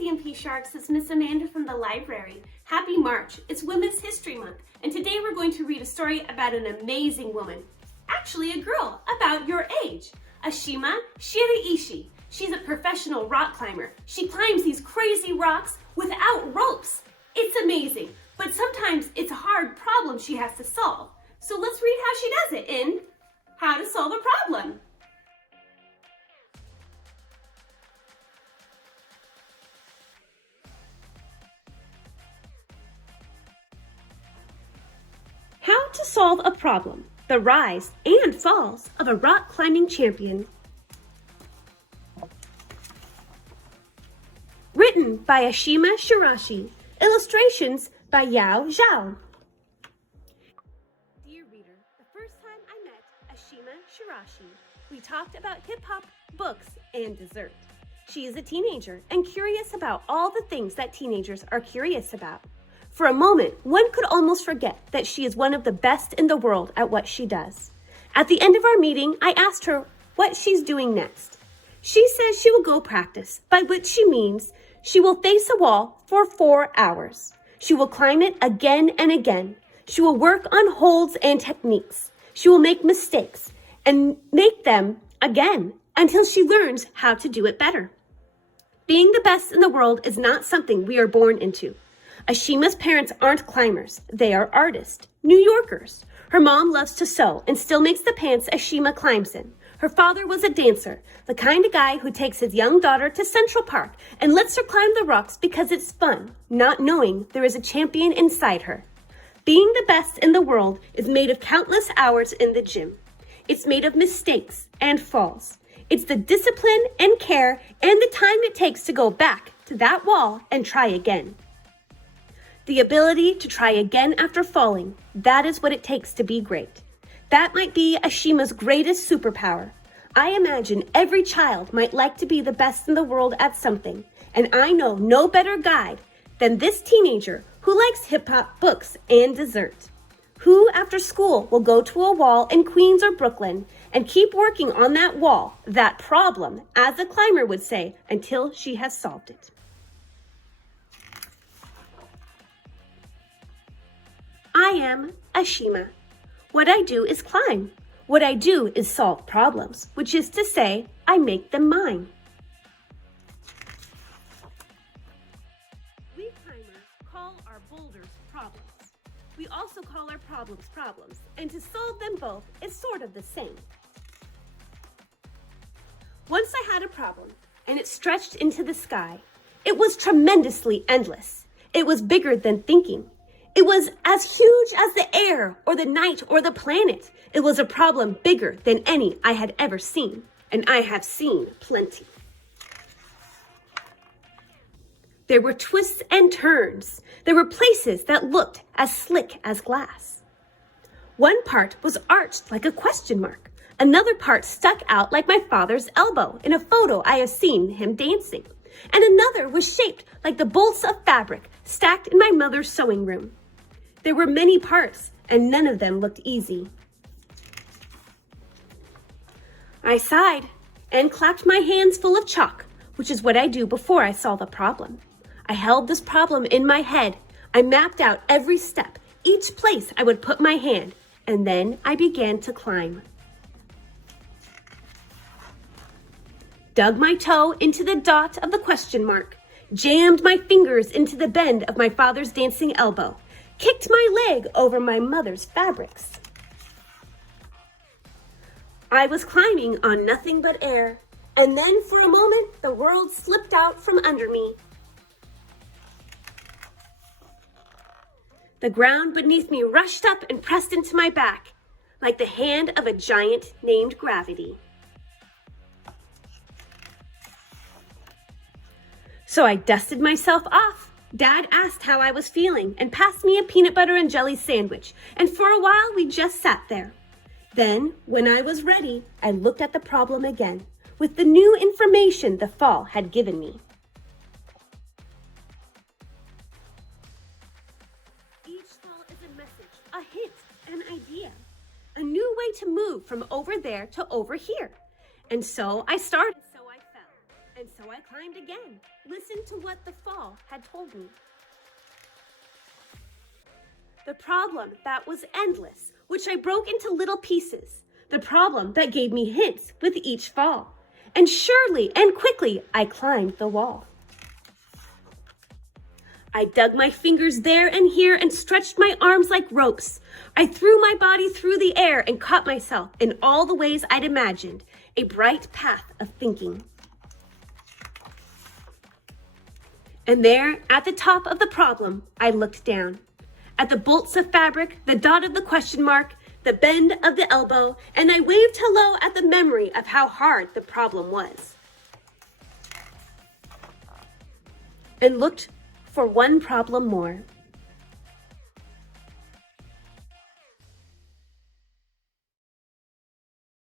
CMP Sharks, it's Miss Amanda from the library. Happy March, it's Women's History Month, and today we're going to read a story about an amazing woman, actually a girl about your age, Ashima Shiraishi. She's a professional rock climber. She climbs these crazy rocks without ropes. It's amazing, but sometimes it's a hard problem she has to solve. So let's read how she does it in How to Solve a Problem. How to Solve a Problem, the Rise and Falls of a Rock Climbing Champion. Written by Ashima Shirashi. Illustrations by Yao Xiao. Dear reader, the first time I met Ashima Shirashi, we talked about hip-hop, books, and dessert. She is a teenager and curious about all the things that teenagers are curious about. For a moment, one could almost forget that she is one of the best in the world at what she does. At the end of our meeting, I asked her what she's doing next. She says she will go practice, by which she means she will face a wall for 4 hours. She will climb it again and again. She will work on holds and techniques. She will make mistakes and make them again until she learns how to do it better. Being the best in the world is not something we are born into. Ashima's parents aren't climbers. They are artists, New Yorkers. Her mom loves to sew and still makes the pants Ashima climbs in. Her father was a dancer, the kind of guy who takes his young daughter to Central Park and lets her climb the rocks because it's fun, not knowing there is a champion inside her. Being the best in the world is made of countless hours in the gym. It's made of mistakes and falls. It's the discipline and care and the time it takes to go back to that wall and try again. The ability to try again after falling, that is what it takes to be great. That might be Ashima's greatest superpower. I imagine every child might like to be the best in the world at something, and I know no better guide than this teenager who likes hip-hop, books, and dessert. Who, after school, will go to a wall in Queens or Brooklyn and keep working on that wall, that problem, as a climber would say, until she has solved it. I am Ashima. What I do is climb. What I do is solve problems, which is to say, I make them mine. We climbers call our boulders problems. We also call our problems problems, and to solve them both is sort of the same. Once I had a problem, and it stretched into the sky. It was tremendously endless. It was bigger than thinking. It was as huge as the air or the night or the planet. It was a problem bigger than any I had ever seen, and I have seen plenty. There were twists and turns. There were places that looked as slick as glass. One part was arched like a question mark. Another part stuck out like my father's elbow in a photo I have seen him dancing. And another was shaped like the bolts of fabric stacked in my mother's sewing room. There were many parts, and none of them looked easy. I sighed and clapped my hands full of chalk, which is what I do before I solve a problem. I held this problem in my head. I mapped out every step, each place I would put my hand, and then I began to climb. Dug my toe into the dot of the question mark, jammed my fingers into the bend of my father's dancing elbow, kicked my leg over my mother's fabrics. I was climbing on nothing but air, and then for a moment, the world slipped out from under me. The ground beneath me rushed up and pressed into my back, like the hand of a giant named gravity. So I dusted myself off. Dad asked how I was feeling and passed me a peanut butter and jelly sandwich, and for a while we just sat there. Then, when I was ready, I looked at the problem again, with the new information the fall had given me. Each fall is a message, a hint, an idea, a new way to move from over there to over here. And so I started, so I fell. And so I climbed again, listened to what the fall had told me. The problem that was endless, which I broke into little pieces. The problem that gave me hints with each fall. And surely and quickly I climbed the wall. I dug my fingers there and here and stretched my arms like ropes. I threw my body through the air and caught myself in all the ways I'd imagined, a bright path of thinking. And there, at the top of the problem, I looked down. At the bolts of fabric, the dot of the question mark, the bend of the elbow, and I waved hello at the memory of how hard the problem was. And looked for one problem more.